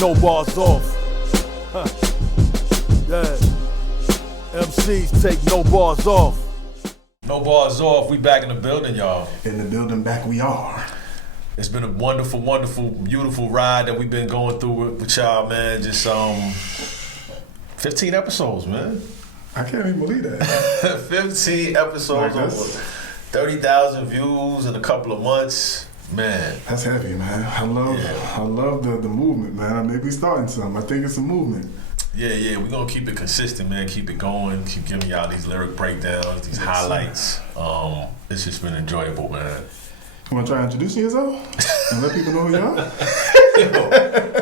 No bars off. Huh. Yeah. MCs take no bars off. No bars off. We back in the building, y'all. In the building, back we are. It's been a wonderful, wonderful, beautiful ride that we've been going through with y'all, man. Just 15 episodes, man. I can't even believe that. 15 episodes, over 30,000 views in a couple of months. Man, that's heavy, man. I love the movement, man. I may be starting something. I think it's a movement. Yeah, we're gonna keep it consistent, man. Keep it going. Keep giving y'all these lyric breakdowns, these highlights. It's just been enjoyable, man. You wanna try introducing yourself and let people know who you are?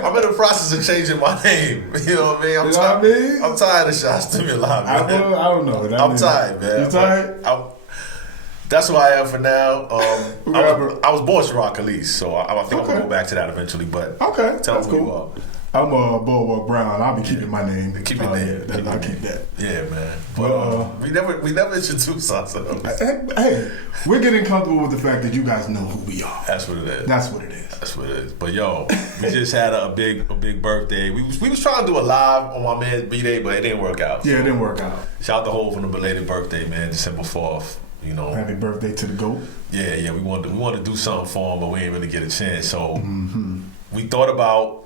I'm in the process of changing my name. You know what I mean? I'm tired of shot stimuli, man. I don't know. I'm tired, man. You tired? That's who I am for now. I was born Ciroc Elise, so I think I'm gonna go back to that eventually. But tell me who you are. I'm Bulwark Brown. I'll be keeping my name. Keep your name. I'll keep that. Yeah, man. But we never introduced ourselves. Hey, we're getting comfortable with the fact that you guys know who we are. That's what it is. That's what it is. But yo, we just had a big birthday. We was trying to do a live on my man's B-Day, but it didn't work out. Yeah, it didn't work out. Shout out to Hov on the belated birthday, man, December 4th. You know, happy birthday to the GOAT. Yeah. We wanted to do something for him, but we ain't really get a chance. So we thought about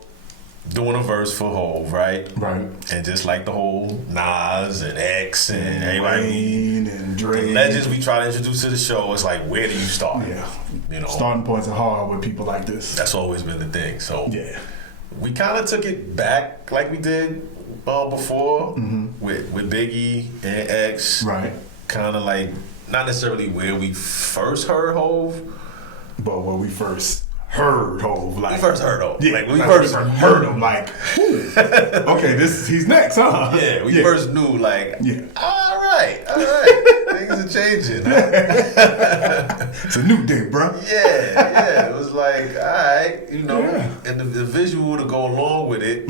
doing a verse for Hov, right? Right. And just like the whole Nas and X and everybody, Wayne and Dre, the legends we try to introduce to the show, it's like, where do you start? Yeah. You know, starting points are hard with people like this. That's always been the thing. So yeah, we kind of took it back like we did before with Biggie and X. Right. Kind of like. Not necessarily where we first heard Hov, but where we first heard Hov. Like, we first heard Hov. Yeah, like, we first heard him. Like, okay, he's next, huh? Yeah, we first knew, like, all right, things are changing. It's a new day, bro. Yeah, it was like, all right, you know, and the visual to go along with it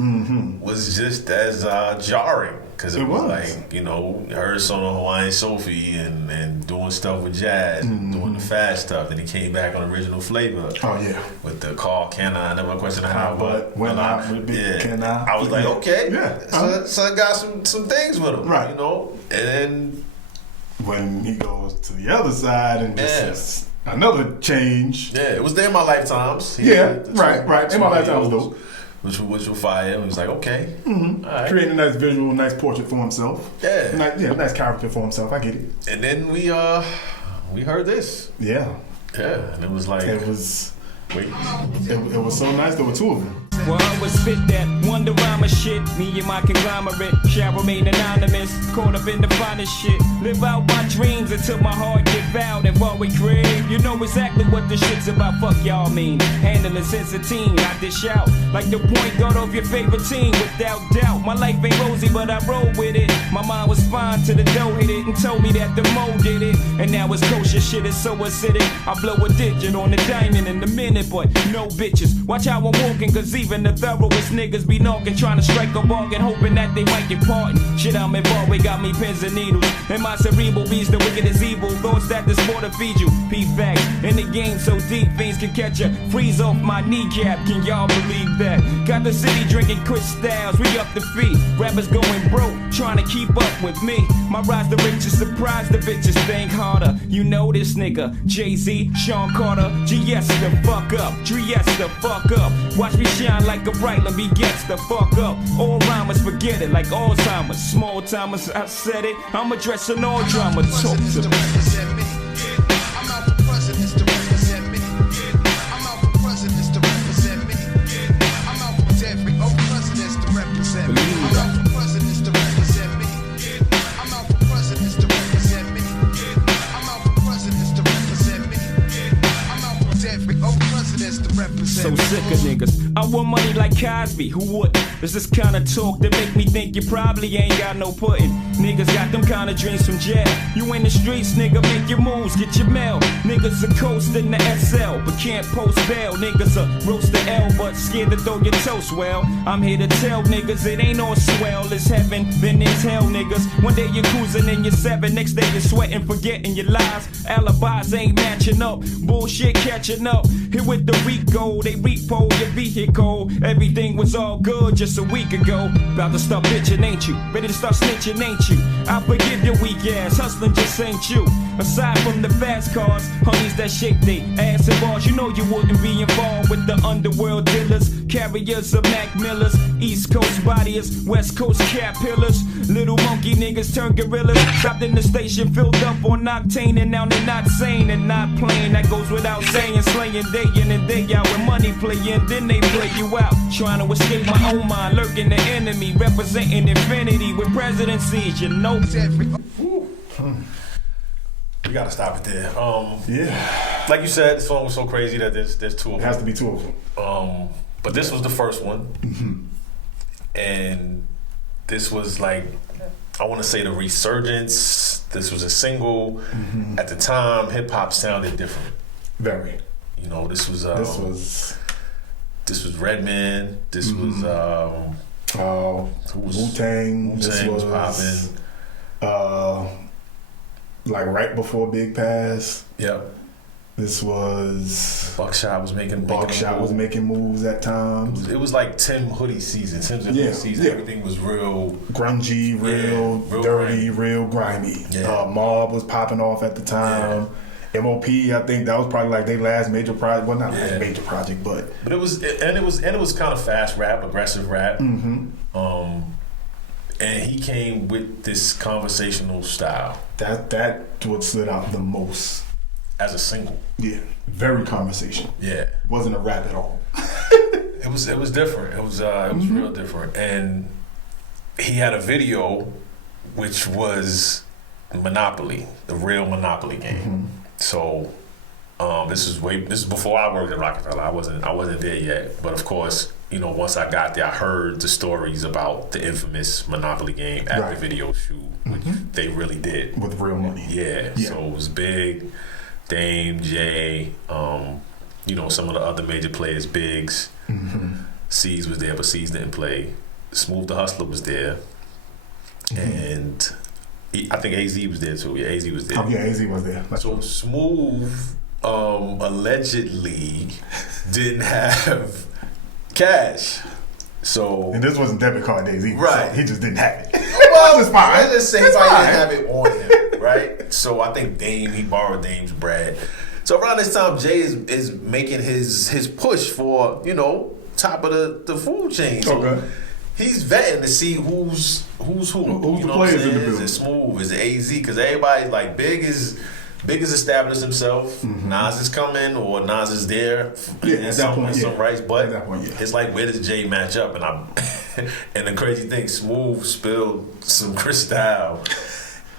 was just as jarring. Because it was like, you know, heard some of Hawaiian Sophie and doing stuff with Jazz, doing the fast stuff. Then he came back on Original Flavor. Oh, yeah. With the call, can I? Never question how, but when I, can I? I was like, okay. Yeah. Son got some things with him. Right. You know? And then. When he goes to the other side and just another change. Yeah, it was there in my lifetimes. Right. In my lifetime was dope. Which will fire him. He was like, okay. All right. Creating a nice visual, nice portrait for himself. Yeah. Nice character for himself. I get it. And then we heard this. Yeah. Yeah. And it was like. It was so nice. There were two of them. Well, I was spit that wonder rhymer shit. Me and my conglomerate shall remain anonymous. Caught up in the finest shit. Live out my dreams until my heart get vowed and while we crave. You know exactly what this shit's about. Fuck y'all mean. Handling since a teen. I dish out like the point guard of your favorite team. Without doubt, my life ain't rosy, but I roll with it. My mind was fine till the dough hit it and told me that the mo did it. And now it's kosher shit is so acidic. I blow a digit on the diamond in a minute, but no bitches. Watch how I'm walking, cause even the thoroughest niggas be knocking, trying to strike a bargain, hoping that they might get pardoned. Shit, I'm involved, we got me pins and needles. And my cerebral beats the wicked is evil. Thoughts that this more to feed you. P-facts, in the game so deep, things can catch ya. Freeze off my kneecap, can y'all believe that? Got the city drinking crystals, we up the feet. Rappers going broke, trying to keep up with me. My rise the riches, surprise the bitches, think harder. You know this nigga, Jay-Z, Sean Carter, GS the fuck up, Dres the fuck up. Watch me shine like a bright, let me get the fuck up. All rhymers forget it, like Alzheimer's. Small timers, I said it, I'm addressing all drama. Talk to me. I'm out for presidents to represent me. I'm out for presidents to represent me. I'm out for every presidents to represent me. I'm out for presidents to represent me. I'm out for presidents to represent me. I'm out for presidents to represent me. I'm out for every presidents to represent So me. sick of niggas. I want money like Cosby, who wouldn't? It's this kind of talk that make me think you probably ain't got no pudding. Niggas got them kind of dreams from jail. You in the streets, nigga, make your moves, get your mail. Niggas are coasting the SL, but can't post bail. Niggas are roast the L, but scared to throw your toast. Well, I'm here to tell niggas it ain't all swell. It's heaven, then it's hell, niggas. One day you're cruising in your 7, next day you're sweating, forgetting your lies. Alibis ain't matching up, bullshit catching up. Here with the Rico, they repo your vehicle. Every everything was all good just a week ago. About to start bitching, ain't you? Ready to start snitching, ain't you? I forgive your weak ass, hustling just ain't you. Aside from the fast cars, honeys that shake they ass and bars, you know you wouldn't be involved with the underworld dealers, carriers of Mac Millers, East Coast bodiers, West Coast cat pillars. Little monkey niggas turn gorillas. Stopped in the station, filled up on octane, and now they're not sane and not playing. That goes without saying, slaying day in and day out. When money playing, then they play you out. Trying to escape my own mind, lurking the enemy, representing infinity with presidencies, you know. We gotta stop it there. Yeah. Like you said, the song was so crazy that there's two of them. It has to be two of them. But this was the first one, and this was like, I want to say the resurgence. This was a single. At the time, hip hop sounded different. Very. You know, this was Redman. This was Wu-Tang. This Wu-Tang was popping. Like right before Big Pass. Yep. This was Buckshot was making moves at times. It was like Tim Hoodie season. Tim's Hoodie season. Yeah. Everything was real grungy, real dirty, real grimy. Yeah. Mob was popping off at the time. Yeah. MOP, I think that was probably like their last major project. Well, not like major project, but it was kind of fast rap, aggressive rap. And he came with this conversational style. That what stood out the most as a single. Yeah, very conversational. Yeah, wasn't a rap at all. It was different. It was real different. And he had a video, which was Monopoly, the real Monopoly game. So this is before I worked at Rockefeller. I wasn't there yet, but of course, you know, once I got there, I heard the stories about the infamous Monopoly game at the video shoot, which they really did with real money. Yeah. So it was big. Dame, Jay, you know, some of the other major players, Biggs. C's was there, but C's didn't play. Smooth the Hustler was there, and I think AZ was there too. Yeah, AZ was there. Oh yeah, AZ was there. So Smooth allegedly didn't have cash. So and this wasn't debit card days either. Right. So he just didn't have it. Well, it's fine. Let's just say he didn't have it on him, right? So I think he borrowed Dame's bread. So around this time, Jay is making his push for, you know, top of the food chain. So he's vetting to see who's who. Who's you know the players in the building? Is it Smooth? Is it AZ? Because everybody's like, Big is established himself. Nas is coming, or Nas is there. Yeah, at that point, some rights. But at that point, it's like, where does Jay match up? And and the crazy thing, Smooth spilled some Cristal,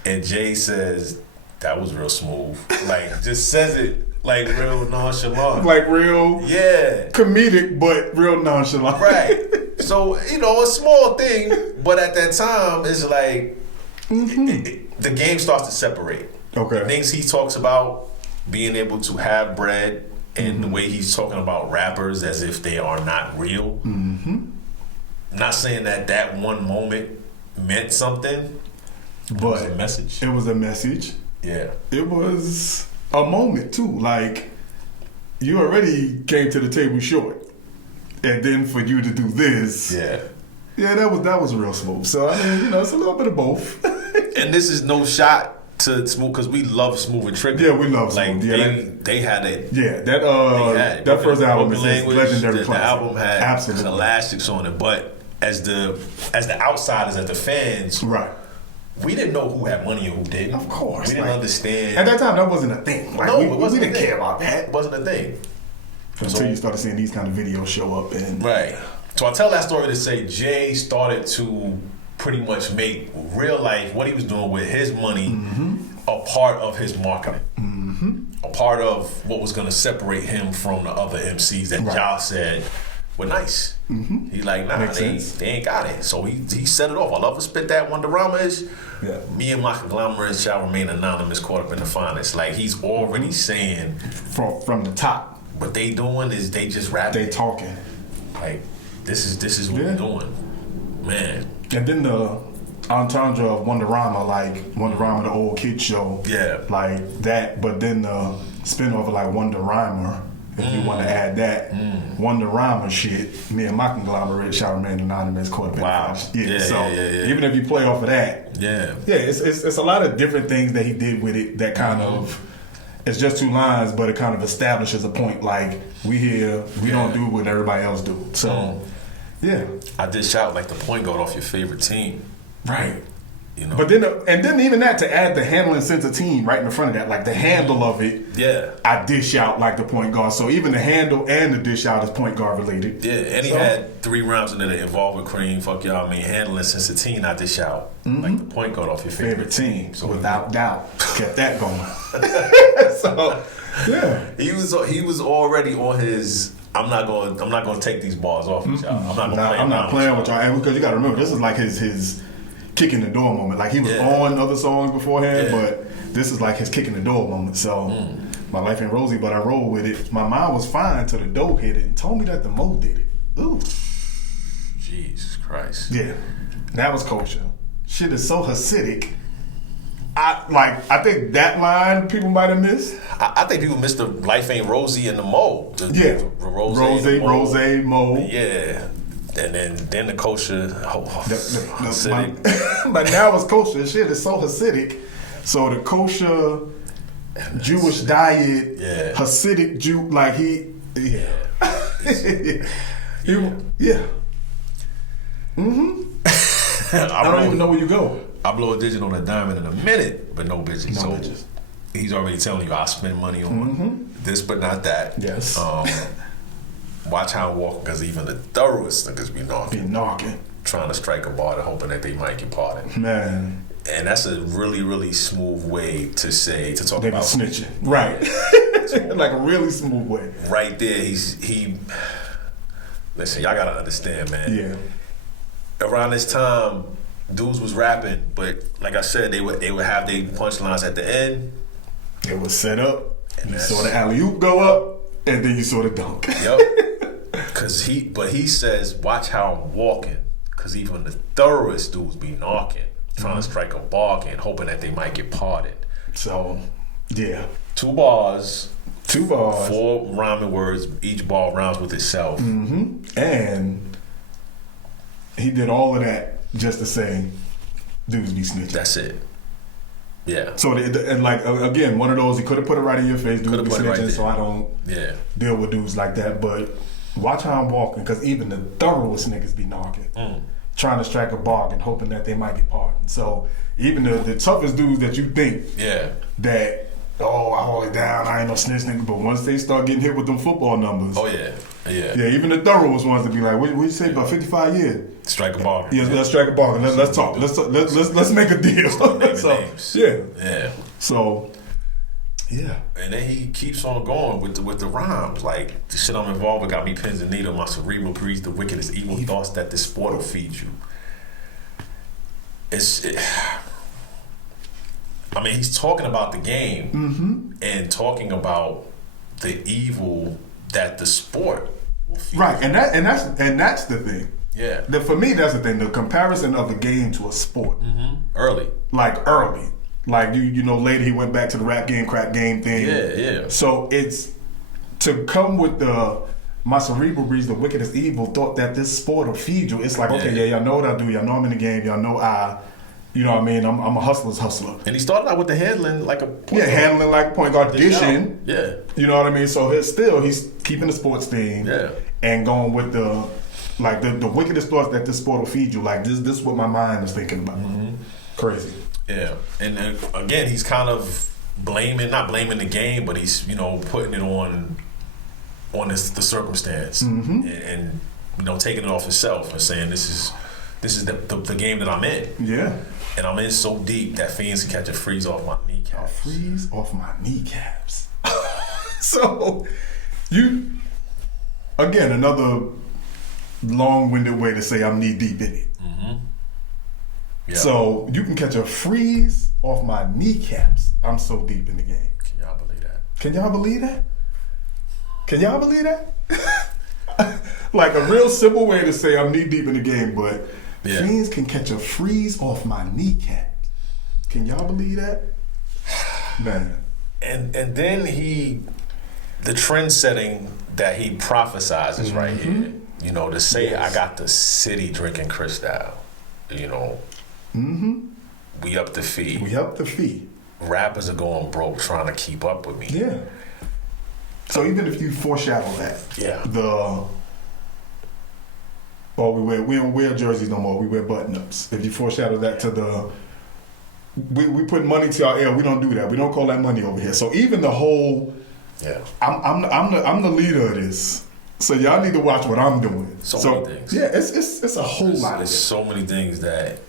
and Jay says that was real smooth. Like, just says it like real nonchalant, like real comedic, but real nonchalant. Right. So, you know, a small thing, but at that time, it's like the game starts to separate. Okay. Things he talks about being able to have bread, and the way he's talking about rappers as if they are not real. Not saying that one moment meant something, but it was a message. It was a message. Yeah. It was a moment too. Like, you already came to the table short, and then for you to do this, that was real smooth. So I mean, you know, it's a little bit of both. And this is no shot to Smooth, because we love Smooth and Trigger. Yeah, we love Smooth. Like, they had it. Yeah, that first album is legendary. The album had absolutely elastics on it, but as the outsiders, as the fans, right, we didn't know who had money and who didn't. Of course, we didn't understand. At that time, that wasn't a thing. Like, no, we didn't care about that. It wasn't a thing until you started seeing these kind of videos show up. And right. So I tell that story to say Jay started to pretty much make real life, what he was doing with his money, a part of his marketing. A part of what was going to separate him from the other MCs that y'all said were nice. He's like, nah, they ain't got it. So he set it off. I love to spit that Wonderama-ish. Yeah. Me and my conglomerates shall remain anonymous, caught up in the finest. Like, he's already saying from the top. What they doing is they just rapping. They talking. Like, this is what we're doing. Man. And then the entendre of Wonderama, like Wonderama, the old kid show. Yeah. Like that, but then the spin-off of like Wonder Rhymer if you want to add that. Wonder Rhymer shit, me and my conglomerate shall remain anonymous. Court of Wow. Even if you play off of that, it's a lot of different things that he did with it that kind of, it's just 2 lines, but it kind of establishes a point. Like, we here, we don't do what everybody else do. So, I did shout like the point guard off your favorite team. Right. You know? But then even that, to add the handling sense of team right in the front of that, like the handle of it, I dish out like the point guard. So even the handle and the dish out is point guard related. Yeah, and he had 3 rounds in there that involved with Cream, fuck y'all, I mean, handling sense of team, I dish out like the point guard off your favorite team. So without doubt, kept that going. So he was already on his. I'm not going to take these balls off with y'all. I'm not playing with y'all, because you got to remember, this is like his kick in the door moment. Like, he was on other songs beforehand, but this is like his kick in the door moment. So my life ain't rosy, but I roll with it. My mind was fine till the dough hit it and told me that the Mo did it. Ooh, Jesus Christ. Yeah, that was kosher. Shit is so Hasidic. I think that line people might have missed. I think people missed the Life Ain't Rosy and the Mo. Rose, Mo. Yeah. And then the kosher, Hasidic. But now it's kosher. Shit is so Hasidic. So the kosher Jewish diet, Hasidic Jew, like I don't even know where you go. I blow a digit on a diamond in a minute, but no bitches. So he's already telling you I spend money on this, but not that. Yes. Watch how I walk, because even the thoroughest niggas be knocking. Trying to strike a bar, hoping that they might get pardoned. Man. And that's a really, really smooth way to talk about snitching. Right. Like a really smooth way. Right there, listen, y'all gotta understand, man. Yeah. Around this time, dudes was rapping, but like I said, they would have their punchlines at the end. It was set up, and you saw the alley-oop go up, and then you saw the dunk. Yup. But he says, watch how I'm walking, because even the thoroughest dudes be knocking, trying to strike a bargain, hoping that they might get pardoned. So, yeah. 2 bars. 4 rhyming words. Each bar rhymes with itself. And he did all of that just to say, dudes be snitching. That's it. Yeah. So, and like, again, one of those, he could have put it right in your face, dudes be snitching, right, so I don't deal with dudes like that. But watch how I'm walking, because even the thoroughest niggas be knocking. Trying to strike a bargain, hoping that they might get pardoned. So even the toughest dudes that you think that, I hold it down, I ain't no snitch nigga, but once they start getting hit with them football numbers, even the thoroughest ones to be like, what you say about 55 years? Strike a bargain. Yeah, let's strike a bargain. Let's talk. Let's make a deal. So and then he keeps on going with the rhymes. Like, the shit I'm involved with got me pins and needles. My cerebral breeds the wickedest evil thoughts that this sport will feed you. I mean, he's talking about the game and talking about the evil that the sport will feed you. Right, and that's the thing. Yeah. For me, that's the thing. The comparison of the game to a sport. Early. Like, you know, later he went back to the rap game, crack game thing. Yeah. So it's to come with my cerebral breeds the wickedest evil thought that this sport will feed you. It's like, y'all know what I do. Y'all know I'm in the game. Y'all know you know what I mean? I'm a hustler's hustler. And he started out with the handling like a point guard. Handling like a point guard, dishing. Yeah. You know what I mean? So he's keeping the sports theme. Yeah. And going with the wickedest thoughts that this sport will feed you. Like, this is what my mind is thinking about. Crazy. Yeah. And then, again, he's kind of not blaming the game, but he's, you know, putting it on the circumstance and you know, taking it off himself and saying this is the game that I'm in. Yeah. And I'm in so deep that fiends can catch a freeze off my kneecaps. A freeze off my kneecaps. So, again, another long-winded way to say I'm knee-deep in it. Yep. So, you can catch a freeze off my kneecaps. I'm so deep in the game. Can y'all believe that? Can y'all believe that? Can y'all believe that? Like a real simple way to say I'm knee-deep in the game, but fiends can catch a freeze off my kneecaps. Can y'all believe that? Man. And then he the trend setting that he prophesizes right here. You know, to say I got the city drinking Cristal. You know, we up the fee. We up the fee. Rappers are going broke trying to keep up with me. Yeah. So even if you foreshadow that, we don't wear jerseys no more. We wear button-ups. If you foreshadow that to we put money to our ear. We don't do that. We don't call that money over here. So even the whole, I'm the leader of this. So y'all need to watch what I'm doing. So many things. Yeah, it's a whole lot. There's so many things that,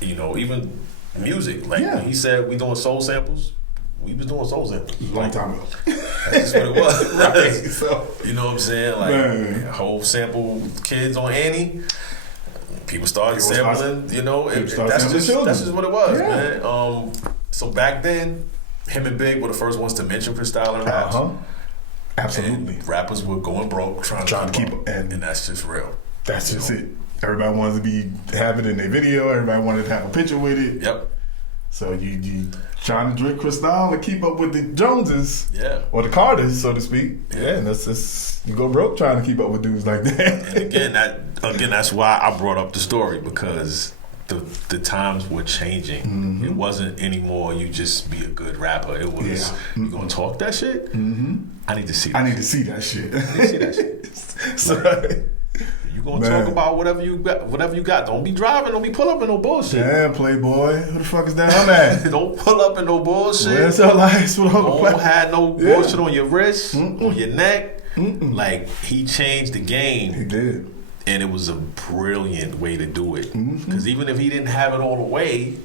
you know, even music. Like when he said we doing soul samples. We was doing soul samples. Long time ago. That's just what it was. Right. So, you know what I'm saying? Like whole sample kids on Annie. People started sampling, you know. That's just what it was, man. So back then, him and Big were the first ones to mention Cristal in raps. Absolutely. And rappers were going broke trying to keep up. And that's just real. That's just it. Everybody wanted to have it in their video. Everybody wanted to have a picture with it. Yep. So you trying to drink Cristal and keep up with the Joneses, or the Carters, so to speak. Yeah, and that's you go broke trying to keep up with dudes like that. And again, that's why I brought up the story, because the times were changing. It wasn't anymore you just be a good rapper. It was you gonna talk that shit. I need to see. I need to see that shit. I need to see that shit. So, you gonna talk about whatever you got. Don't be driving. Don't be pull up in no bullshit. Damn, Playboy. Who the fuck is that on that? Don't pull up in no bullshit. Where's your lights? Don't have no bullshit on your wrist, on your neck. Like, he changed the game. He did. And it was a brilliant way to do it. Because even if he didn't have it all the way,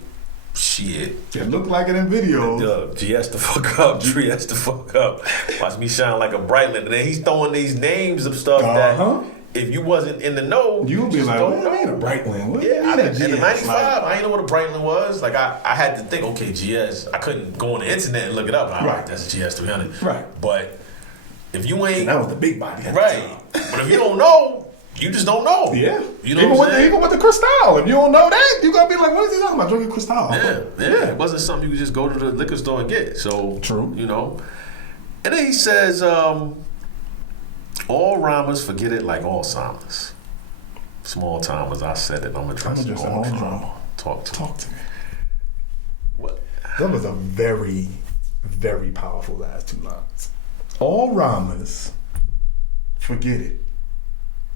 shit. It looked like it in video. G has to fuck up. Tree has to fuck up. Watch me shine like a Brightland. And then he's throwing these names of stuff that if you wasn't in the know, you'd be like, what do you mean a Brightland? In the 95, I didn't know what a Brightland was. Like, I had to think, okay, GS. I couldn't go on the internet and look it up. Right. That's a GS 300. Right. But if you ain't... And that was the big body. Right. But if you don't know, you just don't know. Yeah. You know even with the Cristal. If you don't know that, you're going to be like, what is he talking about? Drinking Cristal. Yeah. It wasn't something you could just go to the liquor store and get. So, true. You know. And then he says, all rhymers forget it like Alzheimer's. Small timers, I said it. I'm addressing all drama. Talk to me. What? That was a very, very powerful last two lines. All rhymers forget it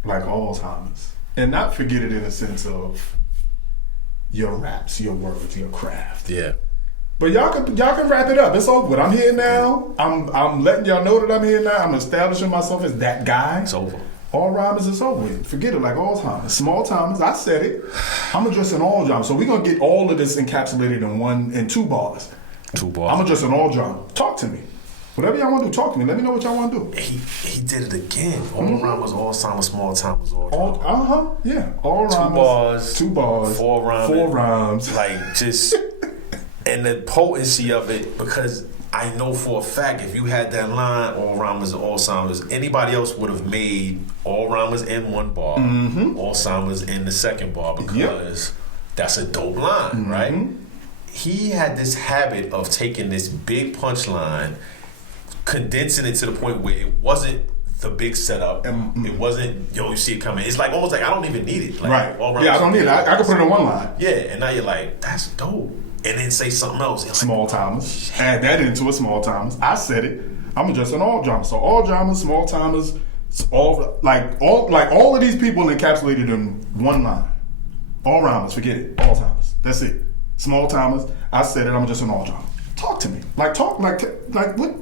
like Alzheimer's. And not forget it in a sense of your raps, your words, your craft. Yeah. But y'all can wrap it up. It's over with. I'm here now. I'm letting y'all know that I'm here now. I'm establishing myself as that guy. It's over. All rhymers is over with. Forget it like Alzheimer's. Small timers, I said it. I'm addressing all drama. So we're gonna get all of this encapsulated in two bars. I'm addressing all drama. Talk to me. Whatever y'all want to do, talk to me. Let me know what y'all want to do. He did it again. All rhymers, all timers, small timers, all drama. Yeah. All rhymers. Two bars. Four rhymes. Like, just and the potency of it, because I know for a fact if you had that line, all rhymers, all timers, anybody else would have made all rhymers in one bar, all timers in the second bar, because that's a dope line, right? He had this habit of taking this big punchline, condensing it to the point where it wasn't the big setup. It wasn't, you see it coming. It's like almost like I don't even need it. Like, right. I don't need it. I can put it in one line. Yeah, and now you're like, that's dope. And then say something else. Small timers. Add that into it, small timers. I said it. I'm addressing all dramas. So all dramas, small timers, all of these people encapsulated in one line. All rhymers, forget it. All timers. That's it. Small timers. I said it. I'm addressing all dramas. Talk to me. Like what?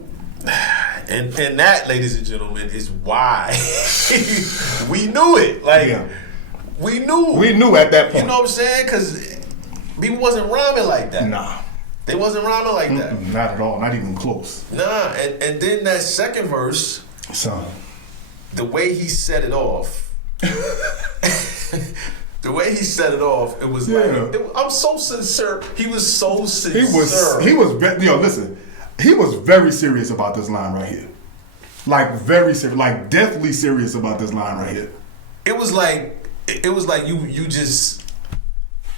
And that, ladies and gentlemen, is why we knew it. We knew at that point. You know what I'm saying? Because people wasn't rhyming like that. Nah. They wasn't rhyming like that. Not at all. Not even close. Nah. And then that second verse, the way he set it off, it was I'm so sincere. He was so sincere. He was listen. He was very serious about this line right here. Like very serious, like deathly serious about this line right here. It was like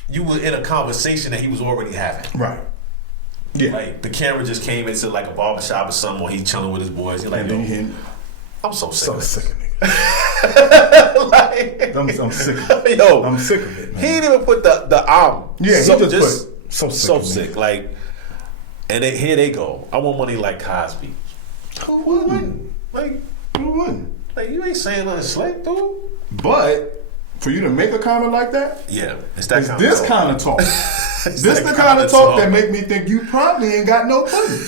you were in a conversation that he was already having. Right. Yeah. Like the camera just came into like a barbershop or something, or he's chilling with his boys. You're like, And then he I'm so sick. so sick of niggas. Like, I'm sick of it. Yo, I'm sick of it, man. He didn't even put the album. Yeah, so he just put so sick. So sick. Like, and here they go. I want money like Cosby. Who wouldn't? Like, Who wouldn't? Like you ain't saying nothing slick, dude. But for you to make a comment like that, yeah, it's that kind this of kind of talk. This the kind of talk that make me think you probably ain't got no money.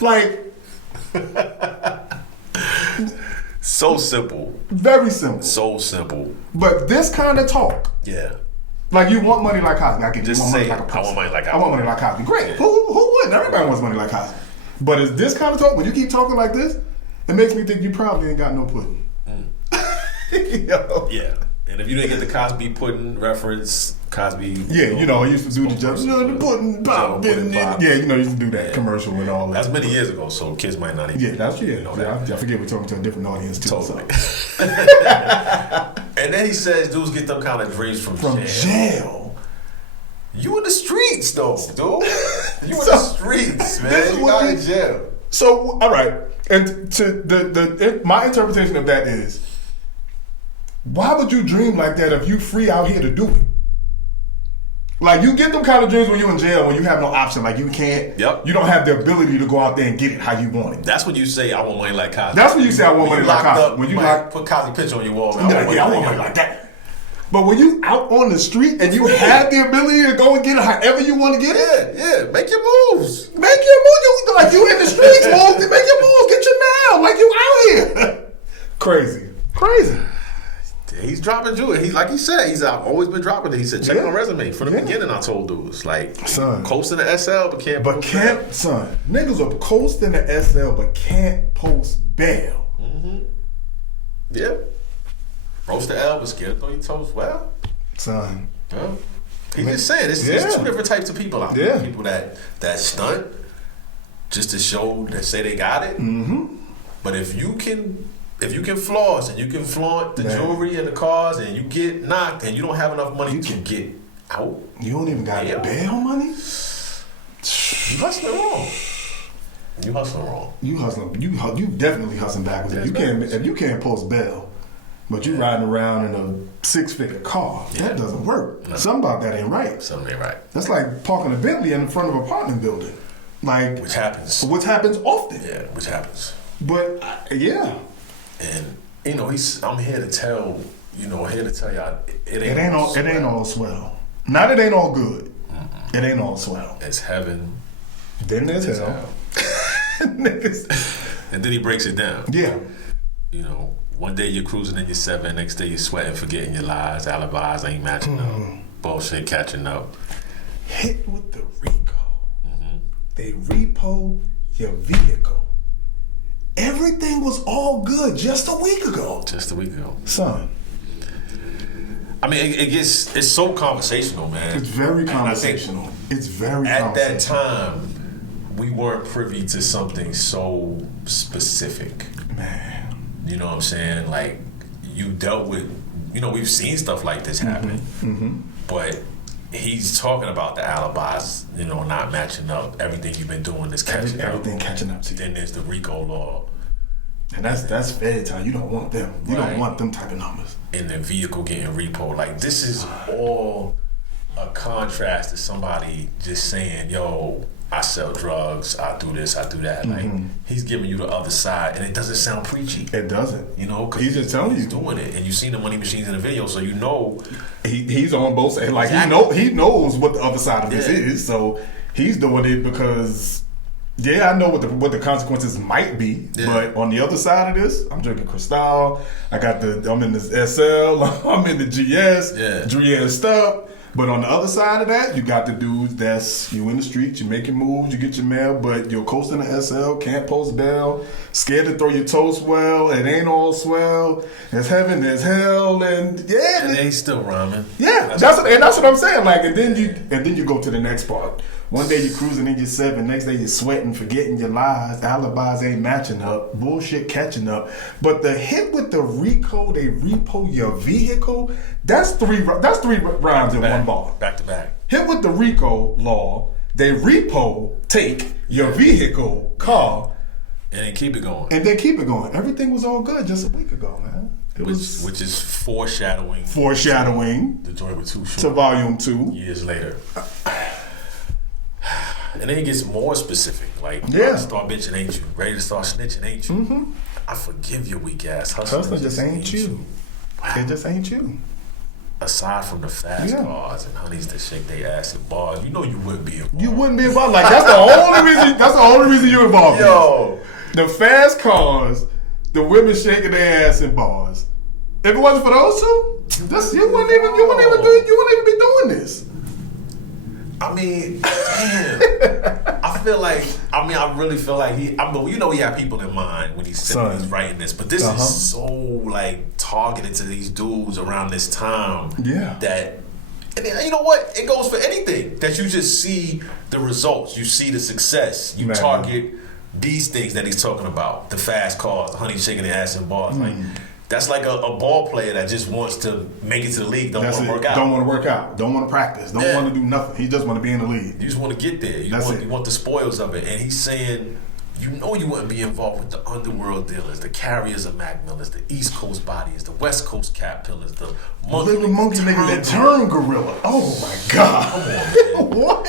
Like, so simple. Very simple. So simple. But this kind of talk. Yeah. Like you want money like Cosby. I can just want say money like a I want money like Cosby. I want money like Cosby. Great. Yeah. Who wouldn't? Everybody wants money like Cosby. But it's this kind of talk, when you keep talking like this, it makes me think you probably ain't got no pudding. Yo. Yeah. And if you didn't get the Cosby pudding reference, Cosby. Yeah, I used to do the jokes. The pudding pop. Yeah, I used to do that commercial with all that. That's many years ago, so kids might not even. Yeah, that's know that. I forget we're talking to a different audience too. Totally. So. And then he says, dudes get them kind of dreams from jail. You in the streets, though, dude. You in the streets, man. You not in jail. So, all right. And to my interpretation of that is, why would you dream like that if you free out here to do it? Like, you get them kind of dreams when you're in jail, when you have no option. Like, you can't. Yep. You don't have the ability to go out there and get it how you want it. That's when you say, I want money like Cosby. That's when you say, I want money like Cosby. When you put Cosby picture on your wall. I want money like that. But when you out on the street and you have the ability to go and get it however you want to get it, yeah, make your moves. Make your moves. Like you in the streets, moves. Make your moves. Get your mail. Like you out here. Crazy. He's dropping jewelry. He, like he said, he's always been dropping it. He said, check my resume from the beginning. I told dudes like, son, coasting the SL, but can't. Son, niggas are coasting the SL, but can't post bail. Mm-hmm. Yeah. Roast the L, but scared to throw your toes. Well, son. Yeah. He's just saying, there's two different types of people out there. People that stunt just to show, that say they got it. Mm-hmm. But if you can floss and you can flaunt the jewelry and the cars and you get knocked and you don't have enough money to get out. You don't even got bail money? You hustling wrong. You definitely hustling backwards. If you can't post bail, but you riding around in a 6-figure car, that doesn't work. No. Something about that ain't right. Something ain't right. That's like parking a Bentley in front of an apartment building. Like, which happens often. Yeah, which happens. But yeah. And I'm here to tell y'all it ain't all swell. Not it ain't all good. Mm-mm. It ain't all swell. It's heaven. Then there's hell. Niggas. And then he breaks it down. Yeah. One day you're cruising in your 7, next day you're sweating, forgetting your lies, alibis ain't matching up, bullshit catching up. Hit with the RICO. Mm-hmm. They repo your vehicle. Everything was all good just a week ago. Son. I mean, it's so conversational, man. It's very conversational. At that time, we weren't privy to something so specific. Man. You know what I'm saying? Like, you dealt with, we've seen stuff like this happen. Mm-hmm. But he's talking about the alibis, not matching up. Everything you've been doing is catching up. Everything catching up to you. Then there's the RICO law. And that's Fed time. You don't want them. You don't want them type of numbers. And the vehicle getting repo. Like, this is all a contrast to somebody just saying, yo, I sell drugs, I do this, I do that. Like, he's giving you the other side, and it doesn't sound preachy. It doesn't. Because he's just telling you. He's doing it, and you've seen the money machines in the video, so you know. He's on both sides. Like, he knows what the other side of this is, so he's doing it because, I know what the consequences might be, but on the other side of this, I'm drinking Cristal, I'm in this SL, I'm in the GS, dressed up. But on the other side of that, you got the dudes you in the street, you making moves, you get your mail, but you're coasting the SL, can't post bail, scared to throw your toast well, it ain't all swell, there's heaven, there's hell, and they still rhyming. Yeah, that's what I'm saying. Like, and then you go to the next part. One day you're cruising in your 7, next day you're sweating, forgetting your lies, alibis ain't matching up, bullshit catching up. But the hit with the RICO, they repo your vehicle, that's three rhymes in one bar. Back to back. Hit with the RICO law, They take your vehicle, car, and then keep it going. Everything was all good just a week ago, man. Which is foreshadowing. The joint with Too Short. To Volume 2. Years later. And then it gets more specific. Like, start bitching, ain't you? Ready to start snitching, ain't you? Mm-hmm. I forgive your weak ass hustler. Hustler just ain't you. Wow. It just ain't you. Aside from the fast cars and honeys that shake their ass at bars, you know you wouldn't be involved. You wouldn't be involved. Like, that's the only reason you're involved. Yo. The fast cars, the women shaking their ass in bars. If it wasn't for those two, you wouldn't even be doing this. I mean, damn. I really feel like he had people in mind when he's writing this, but this is so like targeted to these dudes around this time. Yeah. And you know what? It goes for anything that you just see the results, you see the success, you target these things that he's talking about, the fast cars, the honey shaking their ass in bars, like. That's like a ball player that just wants to make it to the league, don't want to work out. Don't want to work out, don't want to practice, don't want to do nothing. He just want to be in the league. You just want to get there. You want the spoils of it. And he's saying, you wouldn't be involved with the underworld dealers, the carriers of Mac Millers, the East Coast bodies, the West Coast cat pillars, the monkey nigga that turn gorilla. Oh my God. Come on, man. What?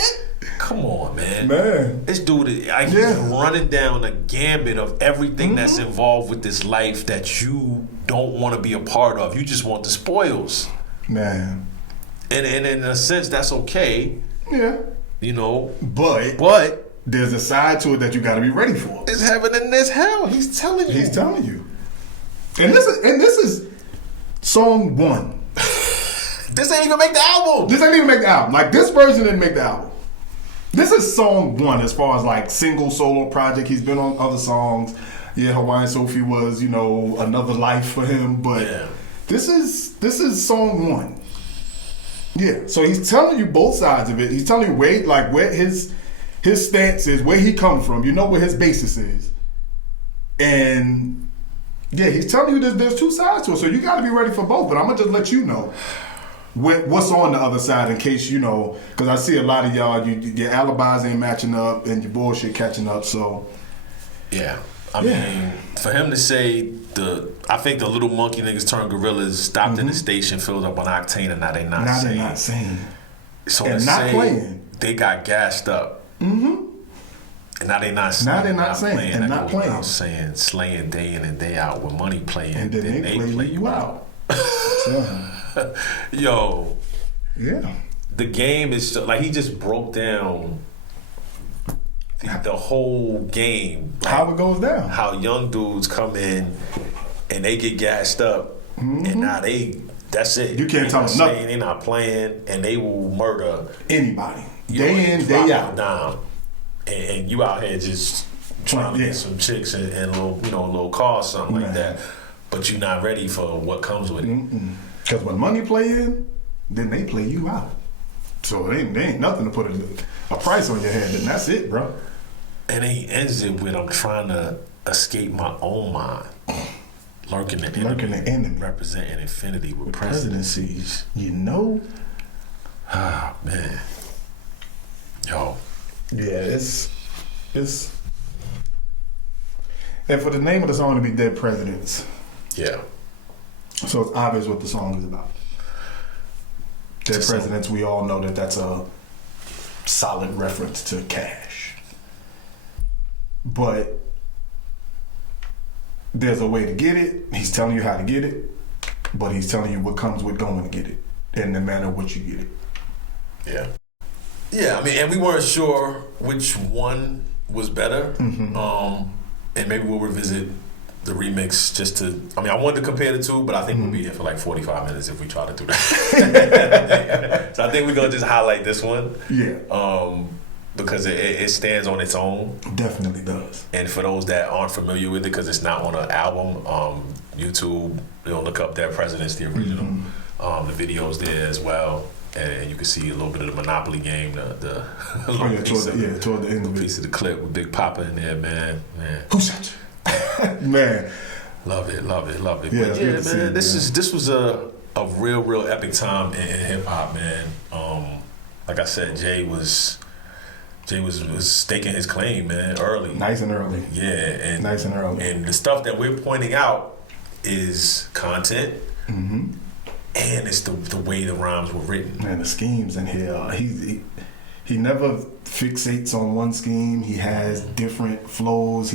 Come on, man. This dude is he's running down a gambit of everything that's involved with this life that you don't want to be a part of. You just want the spoils. Man. And in a sense, that's okay. Yeah. You know. But there's a side to it that you got to be ready for. There's heaven and there's hell. He's telling you. And this is song 1. This ain't even make the album. Like, this version didn't make the album. This is song 1 as far as like single solo project. He's been on other songs. Yeah, Hawaiian Sophie was, another life for him. But this is song 1. Yeah. So he's telling you both sides of it. He's telling you where his stance is, where he comes from. You know where his basis is. And he's telling you there's two sides to it. So you got to be ready for both. But I'm gonna just let you know what's on the other side in case because I see a lot of y'all, your alibis ain't matching up and your bullshit catching up. So I mean, for him to say I think the little monkey niggas turned gorillas, stopped in the station, filled up on octane, and now they not saying. They're not saying. So and not playing. They got gassed up. Mm-hmm. And now they not saying. Now they're not saying. And not playing. Saying slaying day in and day out with money playing. And then they play you out. Yo. Yeah. The game is like he just broke down the whole game. Like, how it goes down. How young dudes come in and they get gassed up and now that's it. You can't tell them nothing. They're not playing and they will murder anybody. Day in, day out. Down. And you out here just trying to get some chicks and a little car, something like that. But you're not ready for what comes with it. Because when money play in, then they play you out. So they ain't nothing to put a price on your head, and that's it, bro. And he ends it with, I'm trying to escape my own mind. Lurking the enemy. Representing infinity with presidencies. Ah, man. Yo. Yeah, it's and for the name of the song to be Dead Presidents. Yeah. So it's obvious what the song is about. Dead Presidents, we all know that's a solid reference to cash. But there's a way to get it. He's telling you how to get it, but he's telling you what comes with going to get it and the manner in which you get it. Yeah. Yeah, I mean, and we weren't sure which one was better. And maybe we'll revisit the remix just to, I wanted to compare the two, but I think we'll be here for like 45 minutes if we try to do that. So I think we're going to just highlight this one. Yeah. Because it stands on its own. Definitely does. And for those that aren't familiar with it, because it's not on an album, YouTube, look up Dead Presidents, the original. The video's there as well. And you can see a little bit of the Monopoly game, toward the end of it. Piece of the clip with Big Papa in there, man. Who shot you? Man. Love it. Yeah, but yeah, man, this was a real epic time in hip hop, man. Like I said, Jay was Jay was staking his claim, man, early. Nice and early. Yeah, and nice and early. And the stuff that we're pointing out is content, and it's the way the rhymes were written. Man, the schemes in here. He never fixates on one scheme. He has different flows.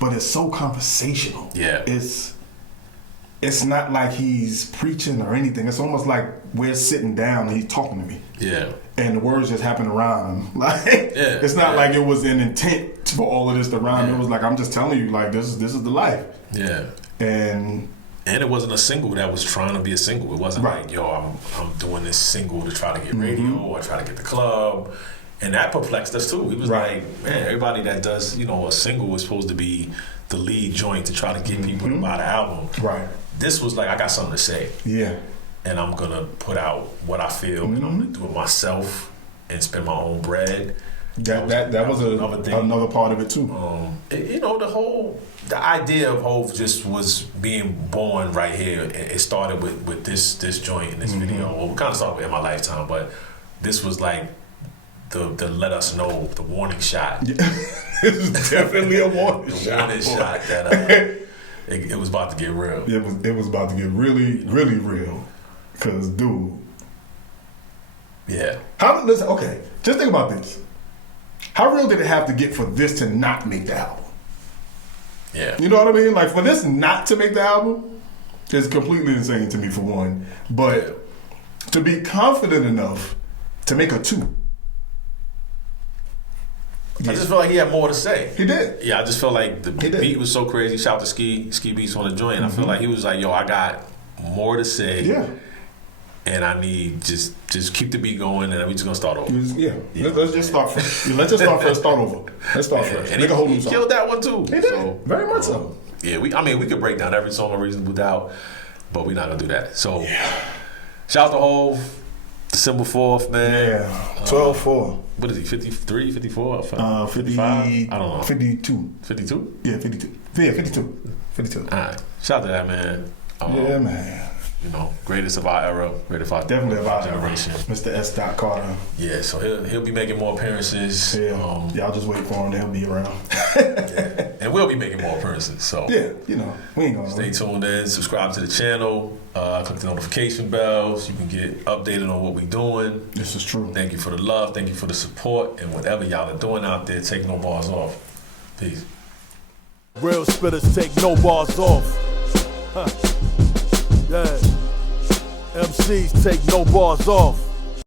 But it's so conversational. Yeah. It's not like he's preaching or anything. It's almost like we're sitting down and he's talking to me. Yeah. And the words just happen to rhyme. Like, it's not like it was an intent for all of this to rhyme. Yeah. It was like, I'm just telling you, like, this is the life. Yeah. And it wasn't a single that was trying to be a single. It wasn't like, yo, I'm doing this single to try to get radio or try to get the club. And that perplexed us too. He was like, man, everybody that does, a single is supposed to be the lead joint to try to get people to buy the album. Right. This was like, I got something to say. Yeah. And I'm going to put out what I feel, and I'm going to do it myself and spend my own bread. That was another part of it too. The idea of Hov just was being born right here. It started with this joint in this video. Well, we kind of started with In My Lifetime, but this was like the let us know, the warning shot. Yeah. It was definitely a warning shot. The warning shot that it was about to get real. It was about to get really, really real. Cause dude. Yeah. Listen, okay, just think about this. How real did it have to get for this to not make the album? Yeah. You know what I mean? Like, for this not to make the album is completely insane to me, for one. But to be confident enough to make a 2. I just felt like he had more to say. He did. Yeah, I just felt like the beat was so crazy. Shout out to Ski Beatz on the joint. And I feel like he was like, yo, I got more to say. Yeah. And I need just keep the beat going, and we just gonna start over. Let's just start first. Let's just start first. Start over. Let's start first. And make a whole new song. He killed that one too. He did. Very much so. Yeah, we could break down every song on Reasonable Doubt, but we're not gonna do that. So, shout out to Hov, December 4th, man. Yeah, 12/4. What is he? 53, 54, 55? I don't know. 52. 52? Yeah, 52. Yeah, 52. 52. All right. Shout out to that, man. Yeah, man. Greatest of our era, greatest of our definitely of our generation. Mr. S. Carter. Yeah, so he'll be making more appearances. Yeah, y'all just wait for him; he'll be around. And we'll be making more appearances. So we ain't gonna stay tuned in. Subscribe to the channel. Click the notification bells. You can get updated on what we're doing. This is true. Thank you for the love. Thank you for the support. And whatever y'all are doing out there, take no bars off. Peace. Real spitters take no bars off. Huh. Yeah. MCs take no bars off.